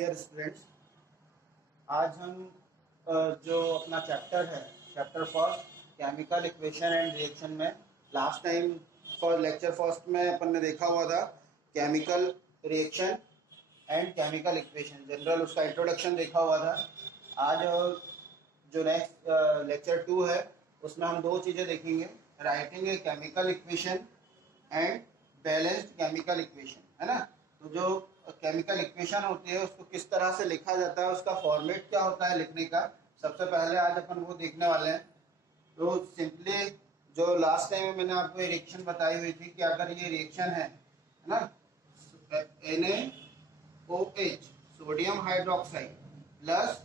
Dear students, आज हम जो अपना चैप्टर है, chapter first chemical equation and reaction में last time for lecture first में अपन ने देखा हुआ था chemical reaction and chemical equation, general उसका इंट्रोडक्शन देखा हुआ था। आज जो नेक्स्ट लेक्चर 2 है उसमें हम दो चीज़ें देखेंगे, writing a chemical equation and balanced chemical equation, है ना। तो जो केमिकल इक्वेशन होती है उसको किस तरह से लिखा जाता है, उसका फॉर्मेट क्या होता है लिखने का, सबसे पहले आज अपन वो देखने वाले हैं। तो सिंपली जो लास्ट टाइम में मैंने आपको रिएक्शन बताई हुई थी कि अगर ये रिएक्शन है ना, NaOH sodium hydroxide plus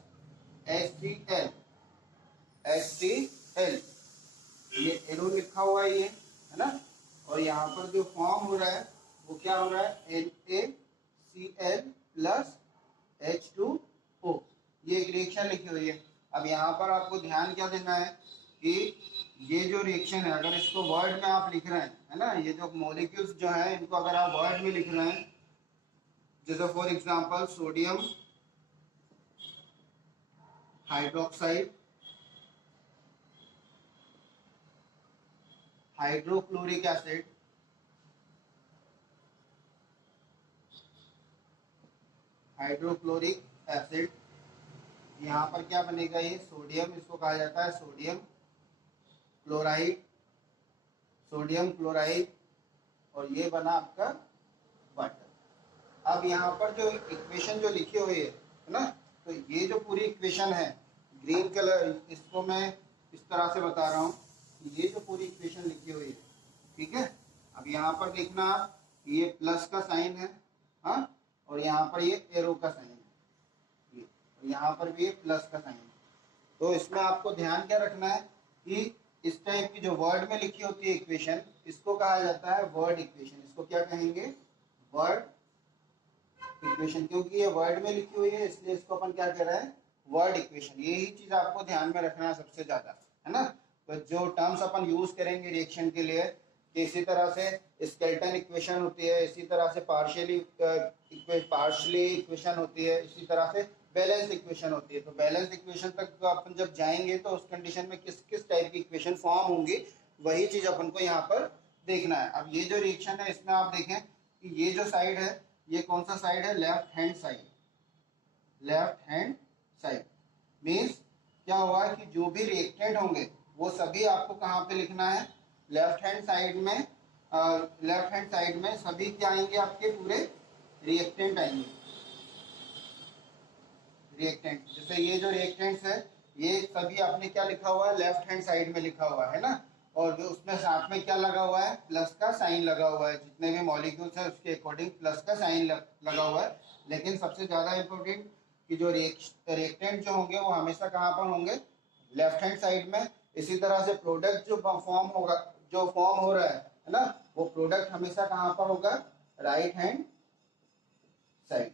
HCl ये एरो लिखा हुआ है, ये है ना। और यहाँ पर जो फॉर्म हो रहा है वो क्या हो रहा है, NaCl प्लस H2O, ये एक रिएक्शन लिखी हुई है। अब यहाँ पर आपको ध्यान क्या देना है कि ये जो रिएक्शन है अगर इसको वर्ड में आप लिख रहे हैं, है ना, ये जो मॉलिक्यूल्स जो है इनको अगर आप वर्ड में लिख रहे हैं, जैसे for example sodium hydroxide, hydrochloric acid, hydrochloric acid, यहाँ पर क्या बनेगा, ये सोडियम, इसको कहा जाता है सोडियम क्लोराइड, सोडियम क्लोराइड, और ये बना आपका वाटर। अब यहाँ पर जो इक्वेशन जो लिखी हुई है ना, तो ये जो पूरी इक्वेशन है ग्रीन कलर, इसको मैं इस तरह से बता रहा हूँ, ये जो पूरी इक्वेशन लिखी हुई है, ठीक है। अब यहाँ पर देखना, ये प्लस का साइन है, हाँ, और यहाँ पर ये एरो का साइन है, ये यहाँ पर भी ये प्लस का साइन है। तो इसमें आपको ध्यान क्या रखना है कि इस टाइप की जो वर्ड में लिखी होती है इक्वेशन, इसको कहा जाता है वर्ड इक्वेशन। इसको क्या कहेंगे, वर्ड इक्वेशन, क्योंकि ये वर्ड में लिखी हुई है इसलिए इसको अपन क्या कह रहे हैं, वर्ड इक्वेशन। यही चीज आपको ध्यान में रखना है सबसे ज्यादा, है ना। तो जो टर्म्स अपन यूज करेंगे रिएक्शन के लिए, कि इसी तरह से स्केलेटन इक्वेशन होती है, इसी तरह से पार्शियली इक्वेशन होती है, इसी तरह से बैलेंस इक्वेशन होती है। तो बैलेंस इक्वेशन तक तो अपन जब जाएंगे तो उस कंडीशन में किस किस टाइप की इक्वेशन फॉर्म होंगी, वही चीज अपन को यहाँ पर देखना है। अब ये जो रिएक्शन है इसमें आप देखें कि ये जो साइड है, ये कौन सा साइड है, left hand side. Left hand side means क्या हुआ कि जो भी रिएक्टेंट होंगे वो सभी आपको कहाँ पे लिखना है, लेफ्ट हैंड साइड में। लेफ्ट हैंड साइड में सभी क्या आएंगे, आपके पूरे रिएक्टेंट आएंगे। रिएक्टेंट, जैसे ये जो रिएक्टेंट्स है ये सभी आपने क्या लिखा हुआ है, लेफ्ट हैंड साइड में लिखा हुआ है ना। और जो उसमें साथ में क्या लगा हुआ है, प्लस का साइन लगा हुआ है। जितने भी मॉलिक्यूल्स है उसके अकॉर्डिंग प्लस का साइन लगा हुआ है। लेकिन सबसे ज्यादा इंपॉर्टेंट कि जो रिएक्टेंट जो होंगे वो हमेशा कहाँ पर होंगे, लेफ्ट हैंड साइड में। इसी तरह से प्रोडक्ट जो फॉर्म होगा, जो फॉर्म हो रहा है ना, वो प्रोडक्ट हमेशा कहाँ पर होगा, राइट हैंड साइड,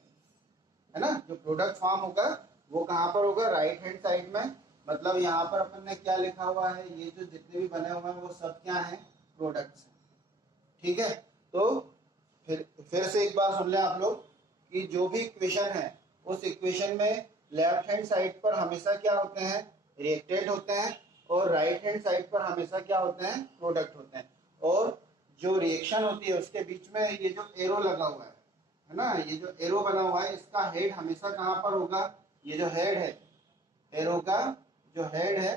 है ना। जो प्रोडक्ट फॉर्म होगा वो कहाँ पर होगा, राइट हैंड साइड में। मतलब यहाँ पर अपन ने क्या लिखा हुआ है, ये जो जितने भी बने हुए हैं वो सब क्या हैं, प्रोडक्ट्स हैं, ठीक है। तो फिर से एक बार सुन लें आप लोग कि जो भी इक्वेशन है उस इक्वेशन में लेफ्ट हैंड साइड पर हमेशा क्या होते हैं, रिएक्टेंट होते हैं, और राइट हैंड साइड पर हमेशा क्या होते हैं, प्रोडक्ट होते हैं। और जो रिएक्शन होती है उसके बीच में ये जो एरो लगा हुआ है ना, ये जो एरो बना हुआ है इसका हेड हमेशा कहाँ पर होगा, ये जो हेड है, एरो का जो हेड है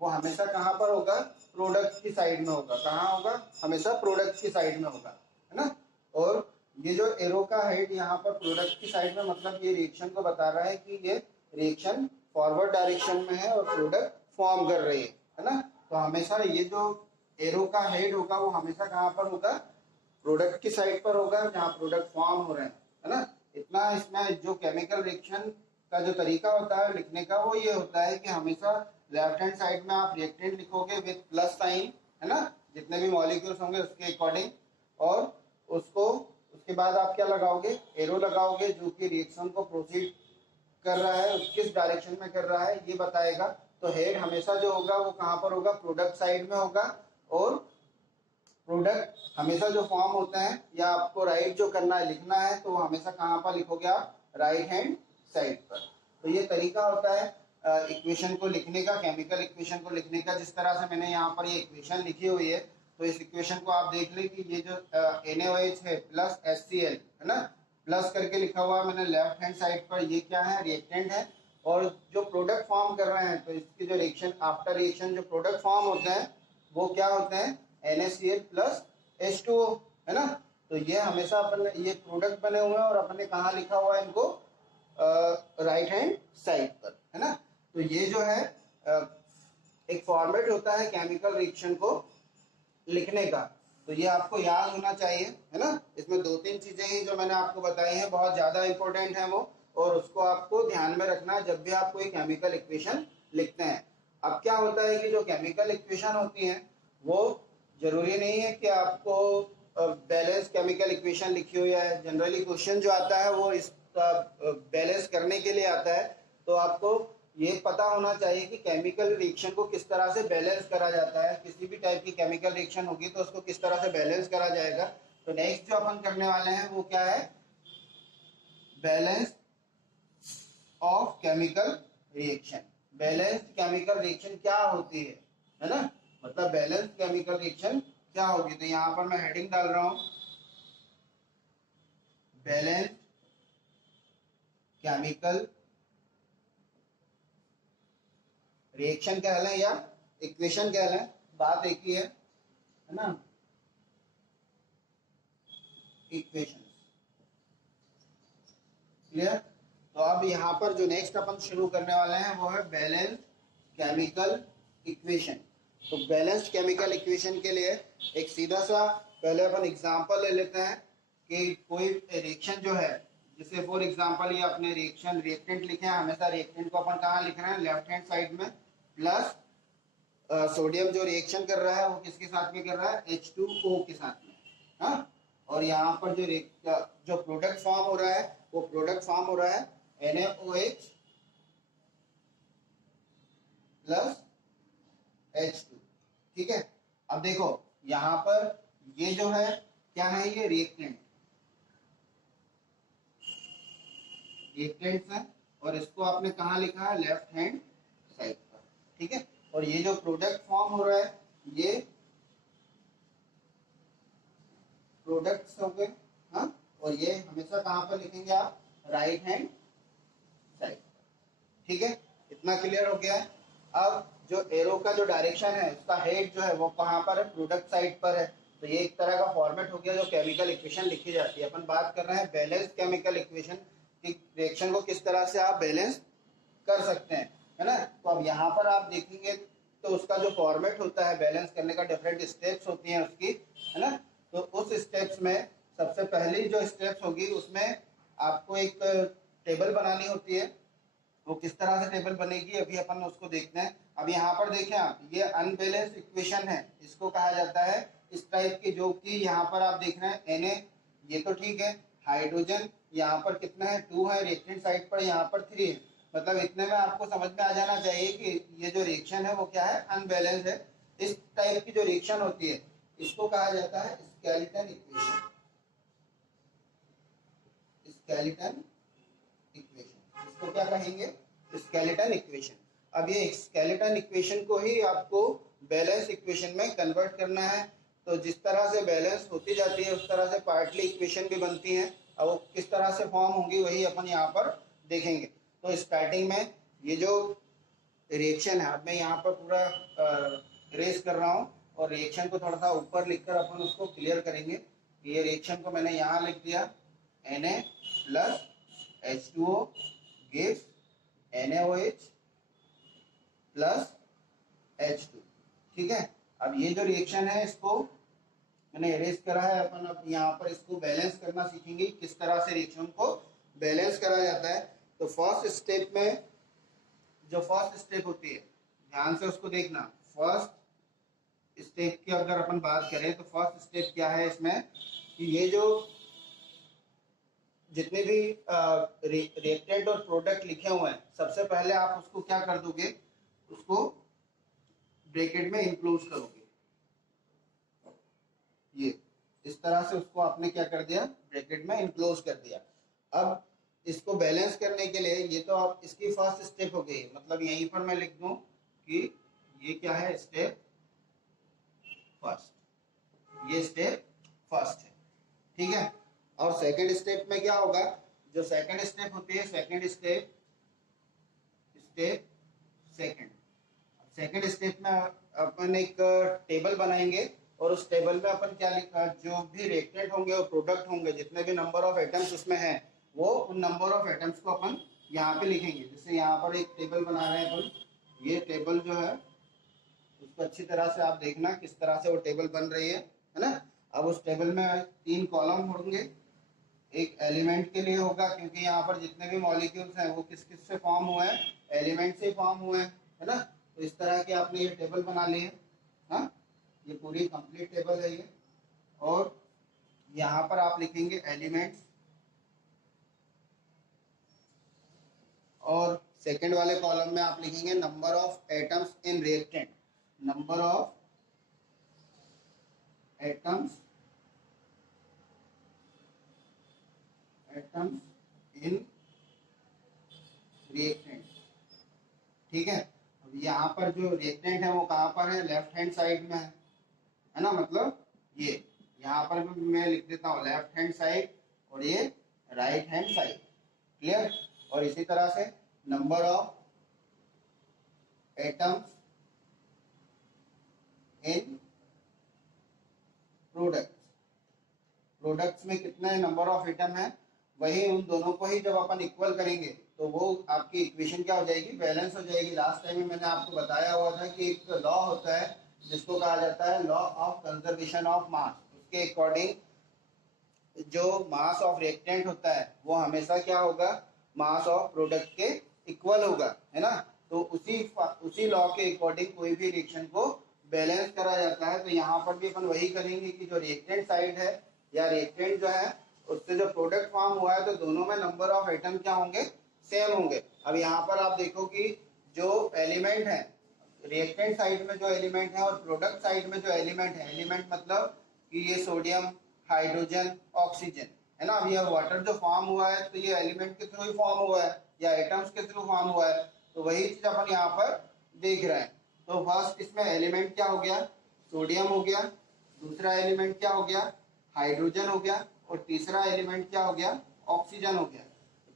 वो हमेशा कहाँ पर होगा, प्रोडक्ट की साइड में होगा। कहाँ होगा, हमेशा प्रोडक्ट की साइड में होगा, है ना। और ये जो एरो का हेड यहाँ पर प्रोडक्ट की साइड में, मतलब ये रिएक्शन को बता रहा है कि ये रिएक्शन फॉरवर्ड डायरेक्शन में है और प्रोडक्ट फॉर्म कर रही है ना। तो हमेशा ये जो एरो का हेड होगा वो हमेशा कहाँ पर होगा, प्रोडक्ट की साइड पर होगा जहाँ प्रोडक्ट फॉर्म हो रहे हैं, है ना। इतना इसमें जो केमिकल रिएक्शन का जो तरीका होता है लिखने का वो ये होता है कि हमेशा लेफ्ट हैंड साइड में आप रिएक्टेंट लिखोगे विद प्लस साइन, है ना, जितने भी मॉलिक्यूल्स होंगे उसके अकॉर्डिंग। और उसको उसके बाद आप क्या लगाओगे, एरो लगाओगे जो कि रिएक्शन को प्रोसीड कर रहा है, किस डायरेक्शन में कर रहा है ये बताएगा। तो हेड हमेशा जो होगा वो कहाँ पर होगा, प्रोडक्ट साइड में होगा। और प्रोडक्ट हमेशा जो फॉर्म होते हैं या आपको राइट जो करना है लिखना है तो हमेशा कहाँ पर लिखोगे आप, राइट हैंड साइड पर। तो ये तरीका होता है इक्वेशन को लिखने का, केमिकल इक्वेशन को लिखने का। जिस तरह से मैंने यहाँ पर ये इक्वेशन लिखी हुई है, तो इस इक्वेशन को आप देख लें कि ये जो NaOH है प्लस HCl है ना, प्लस करके लिखा हुआ मैंने लेफ्ट हैंड साइड पर, ये क्या है, रिएक्टेंट है। और जो प्रोडक्ट फॉर्म कर रहे हैं, तो इसकी जो रिएक्शन, आफ्टर रिएक्शन जो प्रोडक्ट फॉर्म होते हैं वो क्या होते हैं, NaCl प्लस H2O है ना। तो ये हमेशा अपन, ये प्रोडक्ट बने हुए हैं और अपन ने कहाँ लिखा हुआ है इनको, राइट हैंड साइड पर है ना। तो ये जो है एक फॉर्मेट होता है केमिकल रिएक्शन को लिखने का। तो ये आपको याद होना चाहिए है ना। इसमें दो तीन चीजें ही जो मैंने आपको बताई हैं बहुत ज्यादा इंपॉर्टेंट है वो, और उसको आपको ध्यान में रखना है जब भी आप कोई केमिकल इक्वेशन लिखते हैं। अब क्या होता है कि जो केमिकल इक्वेशन होती हैं वो जरूरी नहीं है कि आपको बैलेंस केमिकल इक्वेशन लिखी हुई है। जनरली क्वेश्चन जो आता है वो इसका बैलेंस करने के लिए आता है। तो आपको ये पता होना चाहिए कि केमिकल रिएक्शन को किस तरह से बैलेंस करा जाता है। किसी भी टाइप की केमिकल रिएक्शन होगी तो उसको किस तरह से बैलेंस करा जाएगा। तो नेक्स्ट जो अपन करने वाले हैं वो क्या है, balance of chemical reaction. Balanced chemical reaction क्या होती है ना, मतलब बैलेंस्ड केमिकल रिएक्शन क्या होगी। तो यहां पर मैं हेडिंग डाल रहा हूं, बैलेंस्ड केमिकल रिएक्शन कह लें या इक्वेशन कह लें, बात एक ही है ना, इक्वेशन। क्लियर। तो अब यहाँ पर जो नेक्स्ट अपन शुरू करने वाले हैं वो है बैलेंस्ड केमिकल इक्वेशन। तो बैलेंस्ड केमिकल इक्वेशन के लिए एक सीधा सा पहले अपन एग्जांपल ले लेते हैं कि कोई रिएक्शन जो है, जैसे फॉर एग्जांपल ये अपने रिएक्शन रिएक्टेंट लिखे हैं। हमेशा रिएक्टेंट को अपन कहाँ लिख रहे हैं, लेफ्ट हैंड साइड में। प्लस सोडियम जो रिएक्शन कर रहा है वो किसके साथ में कर रहा है, H2O के साथ में। हाँ, और यहाँ पर जो प्रोडक्ट फॉर्म हो रहा है वो प्रोडक्ट फॉर्म हो रहा है NaOH प्लस H2। ठीक है। अब देखो यहाँ पर ये जो है क्या है, ये रिएक्टेंट है और इसको आपने कहाँ लिखा है, लेफ्ट हैंड साइड पर। ठीक है। और ये जो प्रोडक्ट फॉर्म हो रहा है ये प्रोडक्ट्स हो गए। हाँ, और ये हमेशा कहाँ पर लिखेंगे आप, राइट हैंड साइड। ठीक है, इतना क्लियर हो गया है। अब जो एरो का जो डायरेक्शन है उसका हेड जो है वो कहाँ पर है, प्रोडक्ट साइड पर है। तो ये एक तरह का फॉर्मेट हो गया जो केमिकल इक्वेशन लिखी जाती है। अपन बात कर रहे हैं बैलेंस केमिकल इक्वेशन की, रिएक्शन को किस तरह से आप बैलेंस कर सकते हैं, है ना। तो अब यहाँ पर आप देखेंगे तो उसका जो फॉर्मेट होता है बैलेंस करने का, डिफरेंट स्टेप्स होती हैं उसकी, है ना। तो उस स्टेप्स में सबसे पहली जो स्टेप्स होगी उसमें आपको एक टेबल बनानी होती है। वो किस तरह से टेबल बनेगी अभी अपन उसको देखते हैं। अब यहाँ पर देखें आप, ये अनबैलेंस्ड इक्वेशन है, इसको कहा जाता है इस टाइप की, जो कि यहाँ पर आप देख रहे हैं Na, ये तो ठीक है। हाइड्रोजन यहाँ पर कितना है, 2 है, रिएक्टेंट साइड पर यहाँ पर 3 है। मतलब इतने में आपको समझ में आ जाना चाहिए कि ये जो रिएक्शन है वो क्या है, अनबैलेंस्ड है। इस टाइप की जो रिएक्शन होती है इसको कहा जाता है स्केलेटन इक्वेशन। स्केलेटन इक्वेशन, इसको क्या कहेंगे, स्केलेटन इक्वेशन। अब ये स्केलेटन इक्वेशन को ही आपको बैलेंस इक्वेशन में कन्वर्ट करना है। तो जिस तरह से बैलेंस होती जाती है उस तरह से पार्टली इक्वेशन भी बनती हैं। अब वो किस तरह से फॉर्म होंगी वही अपन यहाँ पर देखेंगे। तो स्टार्टिंग में ये जो रिएक्शन है, अब मैं यहाँ पर पूरा रेस कर रहा हूँ और रिएक्शन को थोड़ा सा ऊपर लिखकर अपन उसको क्लियर करेंगे। ये रिएक्शन को मैंने यहाँ लिख दिया, Na plus H2O gives NaOH plus H2। ठीक है। अब ये जो रिएक्शन है इसको मैंने इरेज करा है। अपन अब यहाँ पर इसको बैलेंस करना सीखेंगे, किस तरह से रिएक्शन को बैलेंस करा जाता है। तो फर्स्ट स्टेप में जो फर्स्ट स्टेप होती है, ध्यान से उसको देखना। फर्स्ट स्टेप की अगर अपन बात करें तो फर्स्ट स्टेप क्या है इसमें, कि ये जो जितने भी रिएक्टेंट और प्रोडक्ट लिखे हुए हैं सबसे पहले आप उसको क्या कर दोगे, उसको ब्रैकेट में इंक्लोज करोगे। ये इस तरह से उसको आपने क्या कर दिया, ब्रैकेट में इंक्लोज कर दिया। अब इसको बैलेंस करने के लिए, ये तो आप इसकी फर्स्ट स्टेप हो गई, मतलब यहीं पर मैं लिख दूं कि ये क्या है, स्टेप फर्स्ट, ये स्टेप फर्स्ट है, ठीक है। और सेकंड स्टेप में क्या होगा, जो सेकंड स्टेप होती है, second step, step second, second step में अपन एक टेबल बनाएंगे और उस टेबल में अपन क्या लिखा, जो भी रिएक्टेंट होंगे और प्रोडक्ट होंगे, जितने भी नंबर ऑफ एटम्स उसमें हैं, वो उन नंबर ऑफ एटम्स को अपन यहाँ पे लिखेंगे। जैसे यहाँ पर एक टेबल बना रहे हैं अपन, ये टेबल जो है उसको अच्छी तरह से आप देखना किस तरह से वो टेबल बन रही है ना। अब उस टेबल में 3 कॉलम होंगे, एक एलिमेंट के लिए होगा, क्योंकि यहाँ पर जितने भी मॉलिक्यूल्स हैं वो किस किस से फॉर्म हुए हैं, एलिमेंट से फॉर्म हुए हैं, है ना। तो इस तरह के आपने ये टेबल बना ली है, हाँ, ये पूरी कंप्लीट टेबल है ये। और यहाँ पर आप लिखेंगे एलिमेंट्स, और सेकंड वाले कॉलम में आप लिखेंगे number of atoms in reactant, number of atoms in reactant, ठीक है। अब यहाँ पर जो रिएक्टेंट है वो कहाँ पर है, लेफ्ट हैंड साइड में है ना, मतलब ये यहाँ पर भी मैं लिख देता हूँ लेफ्ट हैंड साइड और ये राइट हैंड साइड, क्लियर। और इसी तरह से number of atoms in products, products में कितने नंबर ऑफ एटम है, वही उन दोनों को ही जब अपन इक्वल करेंगे तो वो आपकी इक्वेशन क्या हो जाएगी, बैलेंस हो जाएगी। लास्ट टाइम में मैंने आपको बताया हुआ था कि एक लॉ होता है जिसको कहा जाता है law of conservation of mass. उसके अकॉर्डिंग जो मास ऑफ रिएक्टेंट होता है वो हमेशा क्या होगा, मास ऑफ प्रोडक्ट के इक्वल होगा, है ना। तो उसी लॉ के अकॉर्डिंग कोई भी रिएक्शन को बैलेंस करा जाता है। तो यहाँ पर भी अपन वही करेंगे कि जो रिएक्टेंट साइड है या रिएक्टेंट जो है उससे जो प्रोडक्ट फॉर्म हुआ है तो दोनों में नंबर ऑफ एटम क्या होंगे, सेम होंगे। अब यहाँ पर आप देखो कि जो एलिमेंट है रिएक्टेंट साइड में, जो एलिमेंट है और प्रोडक्ट साइड में जो एलिमेंट है, एलिमेंट मतलब कि ये सोडियम, हाइड्रोजन, ऑक्सीजन, है ना। अब ये वाटर जो फॉर्म हुआ है तो ये एलिमेंट के थ्रू ही फॉर्म हुआ है या एटम्स के थ्रू फॉर्म हुआ है, तो वही चीज अपन यहाँ पर देख रहे हैं। तो फर्स्ट इसमें एलिमेंट क्या हो गया, सोडियम हो गया, दूसरा एलिमेंट क्या हो गया, हाइड्रोजन हो गया, और तीसरा एलिमेंट क्या हो गया, ऑक्सीजन हो गया।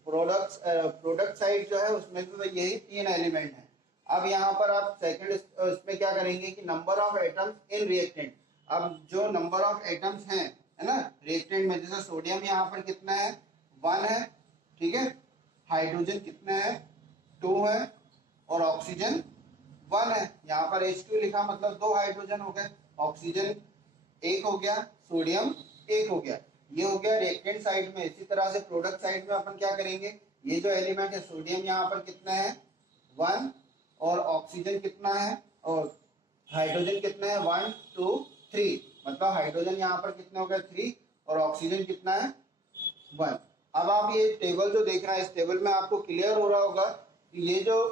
प्रोडक्ट साइड जो है उसमें भी यही 3 एलिमेंट है। अब यहाँ पर आप सेकंड इसमें क्या करेंगे कि number of atoms in reactant, अब जो नंबर ऑफ एटम्स हैं, है ना, रिएक्टेंट में, जैसे सोडियम यहाँ पर कितना है, 1 है, ठीक है। हाइड्रोजन कितना है, 2 है, और ऑक्सीजन 1 है। यहाँ पर H2 लिखा मतलब 2 हाइड्रोजन हो गए, ऑक्सीजन 1 हो गया, सोडियम 1 हो गया। ये हो गया रिएक्टेंट साइड में। इसी तरह से प्रोडक्ट साइड में अपन क्या करेंगे, ये जो एलिमेंट है सोडियम यहाँ पर कितना है, 1, और ऑक्सीजन कितना है, और हाइड्रोजन कितना है, 1 2 3, मतलब हाइड्रोजन यहाँ पर कितने हो गए, 3, और ऑक्सीजन कितना है, 1। अब आप ये टेबल जो देख रहे हैं, इस टेबल में आपको क्लियर हो रहा होगा कि ये जो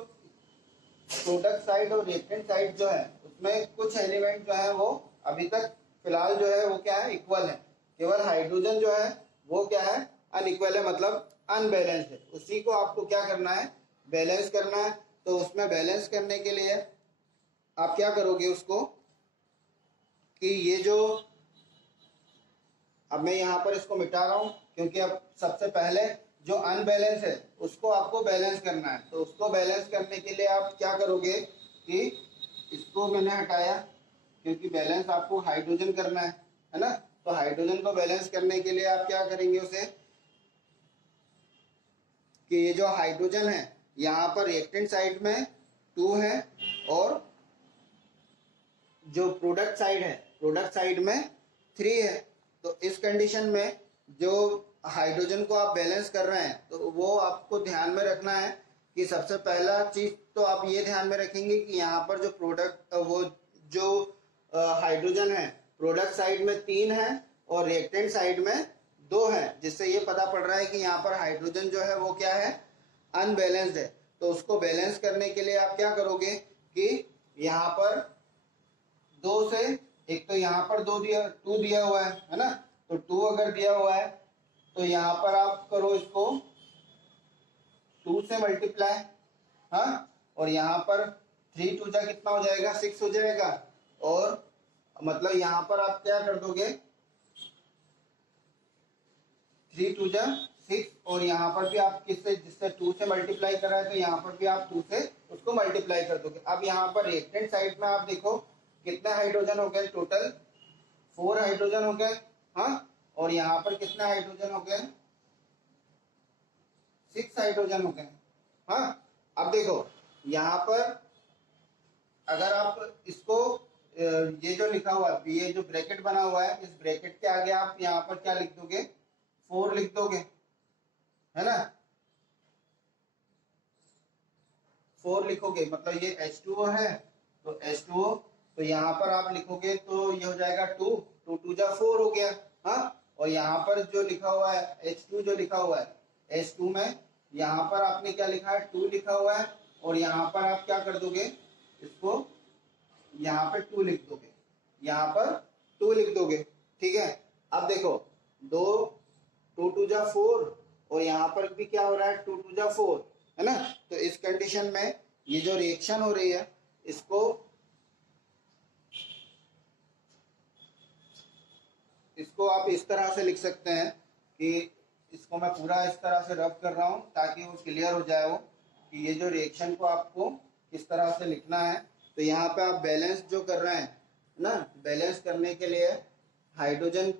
प्रोडक्ट साइड और रिएक्टेंट साइड जो है उसमें कुछ एलिमेंट जो है वो अभी तक फिलहाल जो है वो क्या है, इक्वल है। केवल हाइड्रोजन जो है वो क्या है, अनइक्वल है, मतलब अनबैलेंस्ड है। उसी को आपको क्या करना है, बैलेंस करना है। तो उसमें बैलेंस करने के लिए आप क्या करोगे उसको, कि ये जो, अब मैं यहाँ पर इसको मिटा रहा हूँ क्योंकि अब सबसे पहले जो अनबैलेंस है उसको आपको बैलेंस करना है। तो उसको बैलेंस करने के लिए आप क्या करोगे कि इसको मैंने हटाया क्योंकि बैलेंस आपको हाइड्रोजन करना है ना। तो हाइड्रोजन को बैलेंस करने के लिए आप क्या करेंगे उसे, कि ये जो हाइड्रोजन है यहाँ पर रिएक्टेंट साइड में 2 है, और जो प्रोडक्ट साइड है, प्रोडक्ट साइड में 3 है। तो इस कंडीशन में जो हाइड्रोजन को आप बैलेंस कर रहे हैं तो वो आपको ध्यान में रखना है कि सबसे पहला चीज तो आप ये ध्यान में रखेंगे कि यहाँ पर जो प्रोडक्ट, वो जो हाइड्रोजन है प्रोडक्ट साइड में 3 है और रिएक्टेंट साइड में 2 है, जिससे ये पता पड़ रहा है कि यहाँ पर हाइड्रोजन जो है वो क्या है, अनबैलेंस्ड है। तो उसको बैलेंस करने के लिए आप क्या करोगे कि यहाँ पर 2 से, एक तो यहाँ पर 2 दिया हुआ है ना, तो 2 अगर दिया हुआ है तो यहाँ पर आप करो इसको 2 से मल्टीप्लाई, हाँ, और यहाँ पर 3 टू जा कितना हो जाएगा, 6 हो जाएगा, और मतलब यहाँ पर आप क्या कर दोगे, 3 टू जा 6, और यहाँ पर भी आप किससे, जिससे 2 से मल्टीप्लाई कर रहा है तो यहाँ पर भी आप 2 से उसको मल्टीप्लाई कर दोगे। अब यहाँ पर रिएक्टेंट साइड में आप देखो कितने हाइड्रोजन हो गए, टोटल 4 हाइड्रोजन हो गए, हाँ, और यहाँ पर कितने हाइड्रोजन हो गए, 6 हाइड्रोजन हो गए, हाँ। अब देखो यहाँ पर अगर आप इसको ये जो लिखा हुआ है, ये जो ब्रैकेट बना हुआ है, इस ब्रैकेट के आगे आप यहाँ पर क्या लिख दोगे, 4 लिख दोगे, है ना, 4 लिखोगे, मतलब ये H2O है, तो H2O, तो यहाँ पर आप लिखोगे तो ये हो जाएगा 2, 2 टू जा 4 हो गया, हाँ। और यहाँ पर जो लिखा हुआ है H2 जो लिखा हुआ है H2 में यहाँ पर आपने क्या लिखा है, 2 लिखा हुआ है, और यहाँ पर आप क्या कर दोगे, इसको यहाँ पे 2 लिख दोगे, यहाँ पर 2 लिख दोगे, ठीक है। अब देखो 2 टू जा 4, और यहाँ पर भी क्या हो रहा है, 2 टू जा 4, है ना। तो इस कंडीशन में ये जो रिएक्शन हो रही है इसको आप इस तरह से लिख सकते हैं कि इसको मैं पूरा इस तरह से रब कर रहा हूँ ताकि वो क्लियर हो जाए वो कि ये जो रिएक्शन को आपको किस तरह से लिखना है। तो यहाँ पे आप बैलेंस जो कर रहे हैं ना, बैलेंस करने के लिए हाइड्रोजन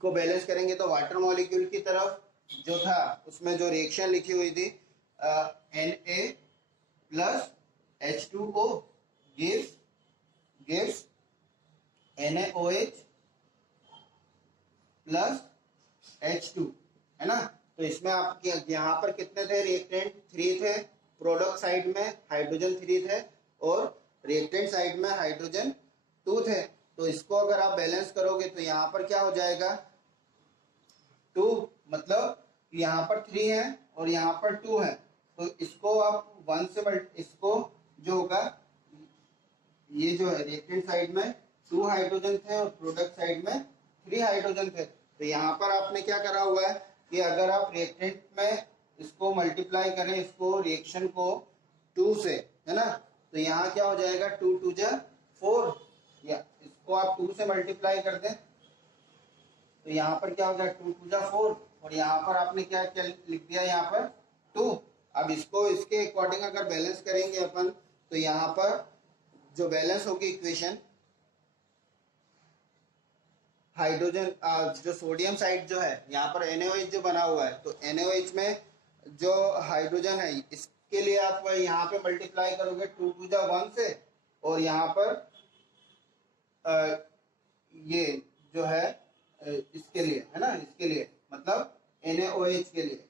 को बैलेंस करेंगे तो वाटर मॉलिक्यूल की तरफ जो था उसमें जो रिएक्शन लिखी हुई थी Na plus H2O gives NaOH plus H2, है ना। तो इसमें आप यहाँ पर कितने थे रिएक्टेंट, 3 थे, प्रोडक्ट साइड में हाइड्रोजन 3 थे और रिएक्टेंट साइड में हाइड्रोजन 2 थे। तो इसको अगर आप बैलेंस करोगे तो यहाँ पर क्या हो जाएगा, 2, मतलब यहाँ पर 3 है और यहाँ पर 2 है, तो इसको आप 1 से इसको जो होगा, ये जो है रिएक्टेंट साइड में 2 हाइड्रोजन थे और प्रोडक्ट साइड में 3 हाइड्रोजन थे। तो यहाँ पर आपने क्या करा हुआ है कि अगर आप रिएक्टेंट में इसको मल्टीप्लाई करें, इसको रिएक्शन को 2 से, है ना, तो यहाँ क्या हो जाएगा, 2 टू जा 4, या इसको आप 2 से मल्टीप्लाई कर दें तो यहाँ पर क्या हो जाएगा, 2 टू जा 4, और यहाँ पर आपने क्या क्या लिख दिया, यहाँ पर 2। अब इसको इसके अकॉर्डिंग अगर बैलेंस करेंगे अपन तो यहाँ पर जो बैलेंस होगी इक्वेशन, हाइड्रोजन जो सोडियम साइड जो है यहाँ पर NaOH जो बना हुआ है, तो NaOH में जो हाइड्रोजन है इसके लिए आप यहाँ पे मल्टीप्लाई करोगे 2 टू जा 1 से, और यहाँ पर ये जो है इसके लिए, है ना, इसके लिए मतलब NaOH के लिए,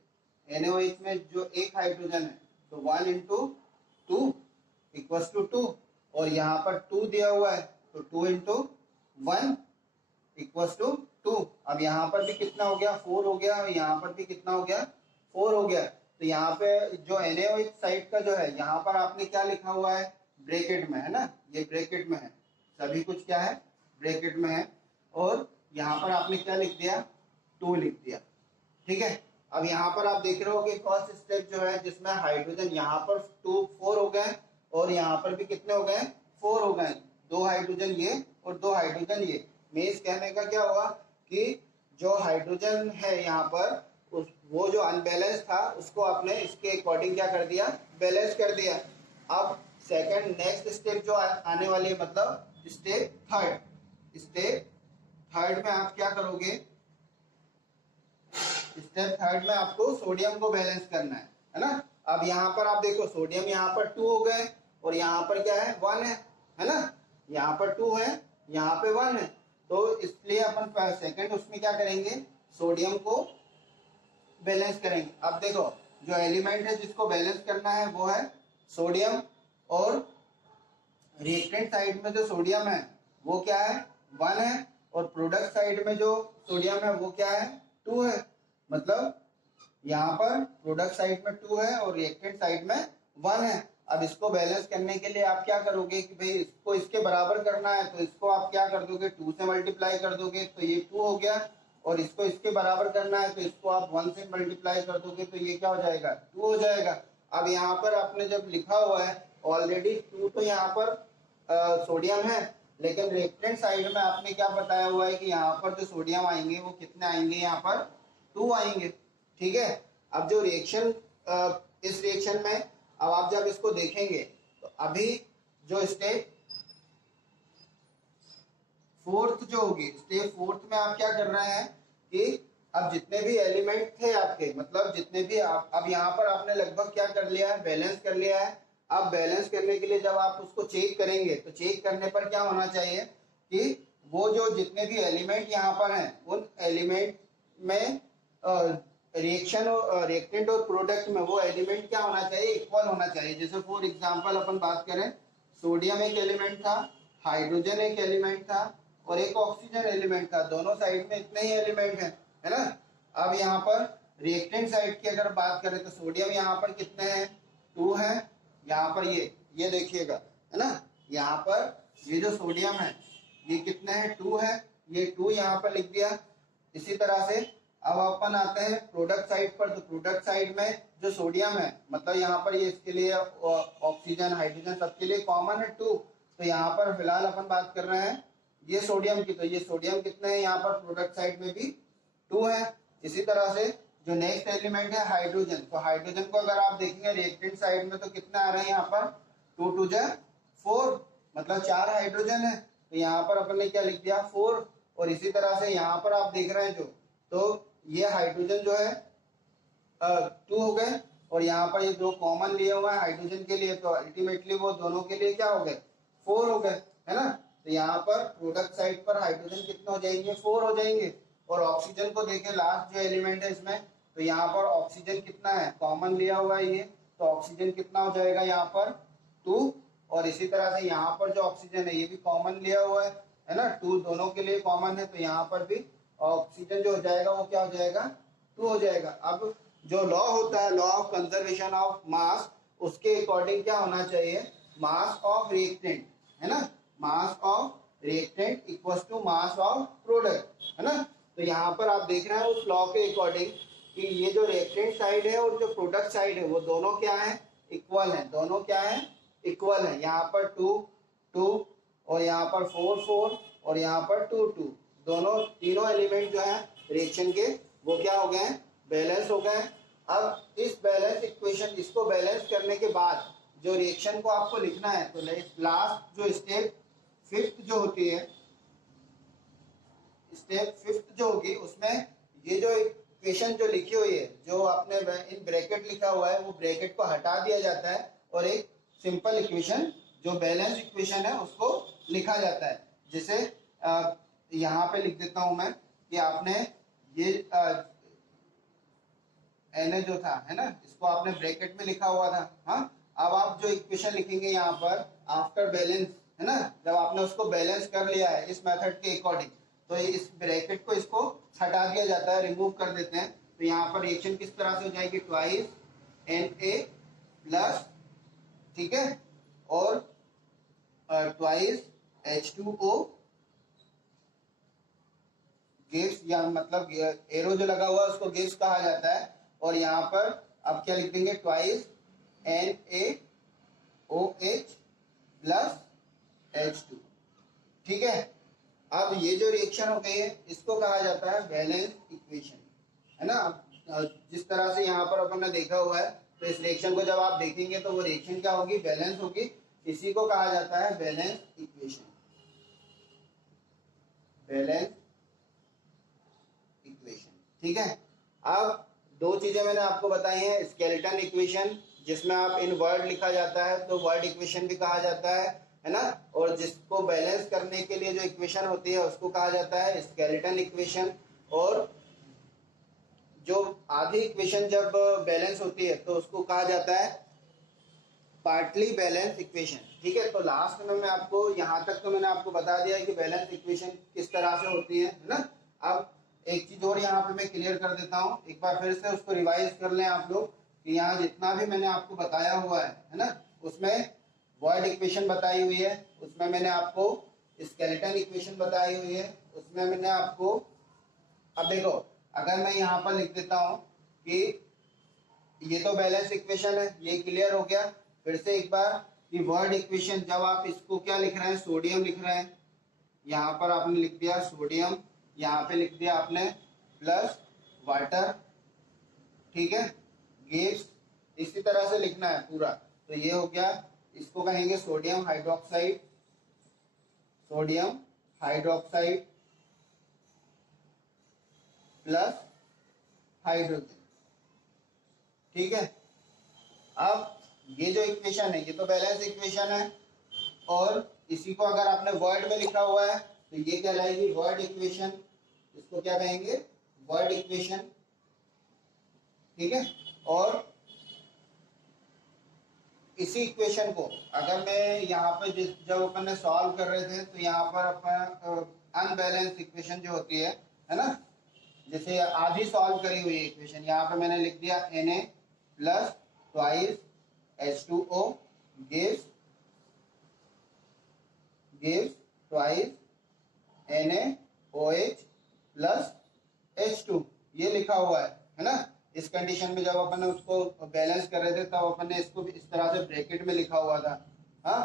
NaOH में जो एक हाइड्रोजन है तो 1 इंटू 2 इक्वल्स टू 2, और यहाँ पर 2 दिया हुआ है तो 2 इंटू 1 इक्वल्स टू 2। अब यहाँ पर भी कितना हो गया, 4 हो गया, और यहाँ पर भी कितना हो गया, 4 हो गया। तो यहाँ पे जो NaOH साइड का जो है यहाँ पर आपने क्या लिखा हुआ है, ब्रैकेट में, है ना, ये ब्रैकेट में है, सभी कुछ क्या है, ब्रैकेट में है, और यहाँ पर आपने क्या लिख दिया, 2 लिख दिया, ठीक है। अब यहाँ पर आप देख रहे हो कि फर्स्ट स्टेप जो है जिसमें हाइड्रोजन यहाँ पर 4 हो गए और यहाँ पर भी कितने हो गए, 4 हो गए, 2 हाइड्रोजन ये और 2 हाइड्रोजन ये। मीन्स कहने का क्या हुआ कि जो हाइड्रोजन है यहाँ पर वो जो अनबैलेंस था उसको आपने इसके अकॉर्डिंग क्या कर दिया, बैलेंस कर दिया। अब सेकंड नेक्स्ट स्टेप जो आने वाली है, मतलब स्टेप थर्ड में आप क्या करोगे, स्टेप थर्ड में आपको सोडियम को बैलेंस करना है ना। अब यहाँ पर आप देखो सोडियम यहाँ पर 2 हो गए और यहाँ पर क्या है, 1 है ना, यहाँ पर 2 है, यहाँ पे 1 है, तो इसलिए अपन सेकंड उसमें क्या करेंगे, सोडियम को बैलेंस करेंगे। अब देखो जो एलिमेंट है जिसको बैलेंस करना है वो है सोडियम, और रिएक्टेंट साइड में जो सोडियम है वो क्या है, 1 है, और प्रोडक्ट साइड में जो सोडियम है वो क्या है, 2 है। मतलब यहाँ पर प्रोडक्ट साइड में 2 है और रिएक्टेंट साइड में 1 है। अब इसको बैलेंस करने के लिए आप क्या करोगे कि भाई इसको इसके बराबर करना है, तो इसको आप क्या कर दोगे, 2 से मल्टीप्लाई कर दोगे तो ये 2 हो गया, और इसको इसके बराबर करना है, तो इसको आप 1 से मल्टीप्लाई कर दोगे तो ये क्या हो जाएगा, 2 हो जाएगा। अब यहाँ पर आपने जब लिखा हुआ है ऑलरेडी 2 तो यहाँ पर सोडियम है, लेकिन रिएक्टेंट साइड में आपने क्या बताया हुआ है कि यहाँ पर जो सोडियम आएंगे वो कितने आएंगे, यहाँ पर 2 आएंगे। ठीक है। अब जो रिएक्शन इस रिएक्शन में अब आप जब इसको देखेंगे तो अभी जो स्टेप फोर्थ जो होगी, स्टेप फोर्थ में आप क्या कर रहे हैं कि अब जितने भी एलिमेंट थे आपके, मतलब जितने भी अब यहाँ पर आपने लगभग क्या कर लिया है, बैलेंस कर लिया है। अब बैलेंस करने के लिए जब आप उसको चेक करेंगे तो चेक करने पर क्या होना चाहिए कि वो जो जितने भी एलिमेंट यहाँ पर हैं उन एलिमेंट में रिएक्शन और रिएक्टेंट और प्रोडक्ट में वो एलिमेंट क्या होना चाहिए, इक्वल होना चाहिए। जैसे फॉर एग्जांपल अपन बात करें, सोडियम एक एलिमेंट था, हाइड्रोजन एक एलिमेंट था और एक ऑक्सीजन एलिमेंट था, दोनों साइड में इतने ही एलिमेंट हैं, है ना। अब यहाँ पर रिएक्टेंट साइड की अगर बात करें तो सोडियम यहाँ पर कितने हैं, 2 हैं। यहाँ पर ये देखिएगा, है ना, यहाँ पर ये जो सोडियम है ये कितने हैं, 2 है, ये 2 यहाँ पर लिख दिया। इसी तरह से अब अपन आते हैं प्रोडक्ट साइड पर, तो प्रोडक्ट साइड में जो सोडियम है, मतलब यहाँ पर ये इसके लिए ऑक्सीजन हाइड्रोजन सबके लिए कॉमन है 2, तो यहाँ पर फिलहाल अपन बात कर रहे हैं ये सोडियम की, तो ये सोडियम कितने हैं यहाँ पर प्रोडक्ट साइड में भी 2 है। इसी तरह से जो नेक्स्ट एलिमेंट है हाइड्रोजन, तो हाइड्रोजन को अगर आप देखेंगे रिएक्टेंट साइड में तो कितने आ रहे हैं यहाँ पर, 2 2 जा 4, मतलब 4 हाइड्रोजन है, तो यहाँ पर अपन ने क्या लिख दिया 4। और इसी तरह से यहाँ पर आप देख रहे हैं जो, तो ये हाइड्रोजन जो है 2 हो गए, और यहाँ पर ये जो कॉमन लिए हुआ है हाइड्रोजन के लिए, तो अल्टीमेटली वो दोनों के लिए क्या हो गए, 4 हो गए, है ना। तो यहाँ पर प्रोडक्ट साइड पर हाइड्रोजन कितने हो जाएंगे, 4 हो जाएंगे। और ऑक्सीजन को देखें, लास्ट जो एलिमेंट है इसमें, तो यहाँ पर ऑक्सीजन कितना है, कॉमन लिया हुआ है ये, तो ऑक्सीजन कितना हो जाएगा यहाँ पर 2। और इसी तरह से यहाँ पर जो ऑक्सीजन है ये भी कॉमन लिया हुआ है ना, 2 दोनों के लिए कॉमन है, तो यहाँ पर भी ऑक्सीजन जो हो जाएगा वो क्या हो जाएगा, 2 हो जाएगा। अब जो लॉ होता है, law of conservation of mass, उसके अकॉर्डिंग क्या होना चाहिए, मास ऑफ रिएक्टेंट, है ना, mass of reactant equals to mass of product, है ना। तो यहाँ पर आप देख रहे हैं उस लॉ के अकॉर्डिंग कि ये जो रिएक्टेंट साइड है और जो प्रोडक्ट साइड है वो दोनों क्या है, इक्वल है, दोनों क्या है, इक्वल है। यहाँ पर 2 2 और यहाँ पर 4 4 और यहाँ पर 2 2, दोनों तीनों एलिमेंट जो है रिएक्शन के वो क्या हो गए, बैलेंस हो गए। अब इस बैलेंस इक्वेशन, इसको बैलेंस करने के बाद जो रिएक्शन को आपको लिखना है, तो लास्ट जो स्टेप फिफ्थ जो होती है, स्टेप फिफ्थ जो होगी उसमें ये जो इक्वेशन जो लिखी हुई है, जो आपने इन ब्रैकेट लिखा हुआ है, वो ब्रैकेट को हटा दिया जाता है और एक सिंपल इक्वेशन जो बैलेंस इक्वेशन है उसको लिखा जाता है। जैसे यहाँ पे लिख देता हूं मैं कि आपने ये Na जो था, है ना, इसको आपने ब्रैकेट में लिखा हुआ था। हाँ, अब आप जो इक्वेशन लिखेंगे यहाँ पर आफ्टर बैलेंस, है ना, जब आपने उसको बैलेंस कर लिया है इस मेथड के अकॉर्डिंग, तो इस ब्रैकेट को इसको हटा दिया जाता है, रिमूव कर देते हैं। तो यहाँ पर रिएक्शन किस तरह से हो जाएगी, ट्वाइस Na प्लस, ठीक है, और ट्वाइस H2O गिव्स, या मतलब एरो जो लगा हुआ है उसको गिव्स कहा जाता है। और यहाँ पर अब क्या लिख देंगे, ट्वाइस NaOH प्लस H2, ठीक है। अब ये जो रिएक्शन हो गई है इसको कहा जाता है बैलेंस इक्वेशन, है ना। जिस तरह से यहाँ पर अपन ने देखा हुआ है, तो इस रिएक्शन को जब आप देखेंगे तो वो रिएक्शन क्या होगी, बैलेंस होगी। इसी को कहा जाता है बैलेंस इक्वेशन, बैलेंस इक्वेशन, ठीक है। अब 2 चीजें मैंने आपको बताई हैं, स्केलेटन इक्वेशन जिसमें आप इन वर्ड लिखा जाता है तो वर्ड इक्वेशन भी कहा जाता है ना, और जिसको बैलेंस करने के लिए जो इक्वेशन होती है उसको कहा जाता है स्केलेटन इक्वेशन। और जो आधी इक्वेशन जब बैलेंस होती है तो उसको कहा जाता है पार्टली बैलेंस इक्वेशन, ठीक है। तो लास्ट में मैं आपको, यहाँ तक तो मैंने आपको बता दिया है कि बैलेंस इक्वेशन किस तरह से होती है ना। अब एक चीज और यहाँ पे मैं क्लियर कर देता हूँ, एक बार फिर से उसको रिवाइज कर लें आप लोग कि यहाँ जितना भी मैंने आपको बताया हुआ है ना, उसमें वर्ड इक्वेशन बताई हुई है, उसमें मैंने आपको स्केलेटन इक्वेशन बताई हुई है, उसमें मैंने आपको अब देखो, अगर मैं यहाँ पर लिख देता हूँ कि ये तो बैलेंस इक्वेशन है, ये क्लियर हो गया। फिर से एक बार कि वर्ड इक्वेशन, जब आप इसको क्या लिख रहे हैं, सोडियम लिख रहे हैं, यहाँ पर आपने लिख दिया सोडियम, यहाँ पे लिख दिया आपने प्लस वाटर, ठीक है, गिव्स, इसी तरह से लिखना है पूरा। तो ये हो गया, इसको कहेंगे sodium hydroxide, sodium hydroxide plus hydrogen, ठीक है। अब ये जो इक्वेशन है ये तो बैलेंस इक्वेशन है, और इसी को अगर आपने वर्ड में लिखा हुआ है तो ये कहलाएगी वर्ड इक्वेशन, इसको क्या कहेंगे, वर्ड इक्वेशन, ठीक है। और इसी इक्वेशन को अगर मैं यहाँ पे जब अपन ने सॉल्व कर रहे थे तो यहाँ पर अपन अनबैलेंस इक्वेशन जो होती है ना, जैसे आधी सॉल्व करी हुई इक्वेशन, यहाँ पे मैंने लिख दिया Na plus twice H2O gives twice NaOH plus H2, ये लिखा हुआ है ना। इस कंडीशन में जब अपन ने उसको बैलेंस कर रहे थे तब अपन ने इसको इस तरह से ब्रैकेट में लिखा हुआ था। हाँ,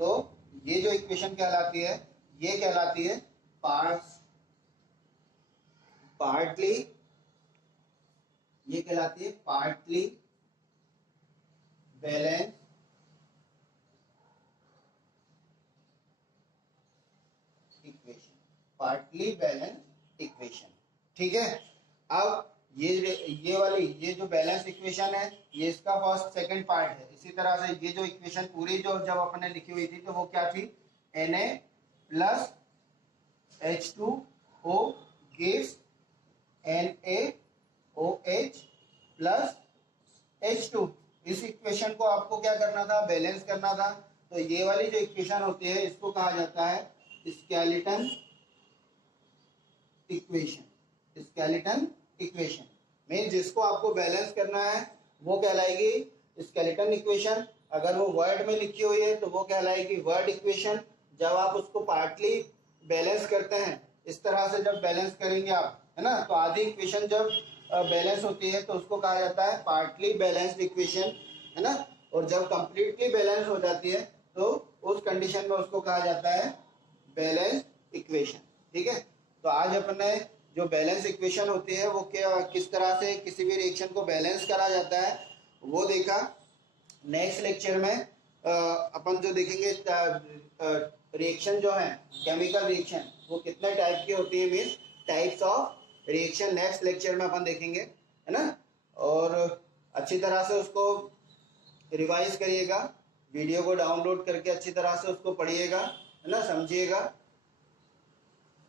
तो ये जो इक्वेशन कहलाती है ये कहलाती है पार्टली, ये कहलाती है partly balance equation, partly balance equation, ठीक है। अब ये वाली ये जो बैलेंस इक्वेशन है ये इसका फर्स्ट सेकंड पार्ट है। इसी तरह से ये जो इक्वेशन पूरी जो जब अपन ने लिखी हुई थी तो वो क्या थी, Na plus H2O gives NaOH plus H2। इस इक्वेशन को आपको क्या करना था, बैलेंस करना था। तो ये वाली जो इक्वेशन होती है इसको कहा जाता है skeleton equation, skeleton equation mean जिसको आपको बैलेंस करना है वो कहलाएगी स्केलेटन इक्वेशन। अगर वो वर्ड में लिखी हुई है तो वो कहलाएगी वर्ड इक्वेशन। जब आप उसको पार्टली बैलेंस करते हैं, इस तरह से जब बैलेंस करेंगे आप, है ना, तो आधी इक्वेशन जब बैलेंस होती है तो उसको कहा जाता है पार्टली बैलेंस्ड इक्वेशन, है ना। और जब कंप्लीटली बैलेंस हो जाती है तो उस कंडीशन में उसको कहा जाता है बैलेंस्ड इक्वेशन, ठीक है। तो आज अपन ने जो बैलेंस इक्वेशन होती है वो क्या, किस तरह से किसी भी रिएक्शन को बैलेंस करा जाता है वो देखा। नेक्स्ट लेक्चर में अपन जो देखेंगे रिएक्शन जो है, केमिकल रिएक्शन, वो कितने टाइप की होती है, means types of reaction, next lecture में अपन देखेंगे, है ना। और अच्छी तरह से उसको रिवाइज करिएगा, वीडियो को डाउनलोड करके अच्छी तरह से उसको पढ़िएगा, है ना, समझिएगा।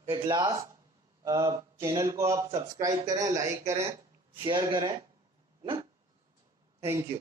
एट लास्ट चैनल को आप सब्सक्राइब करें, लाइक करें, शेयर करें, है ना। Thank you.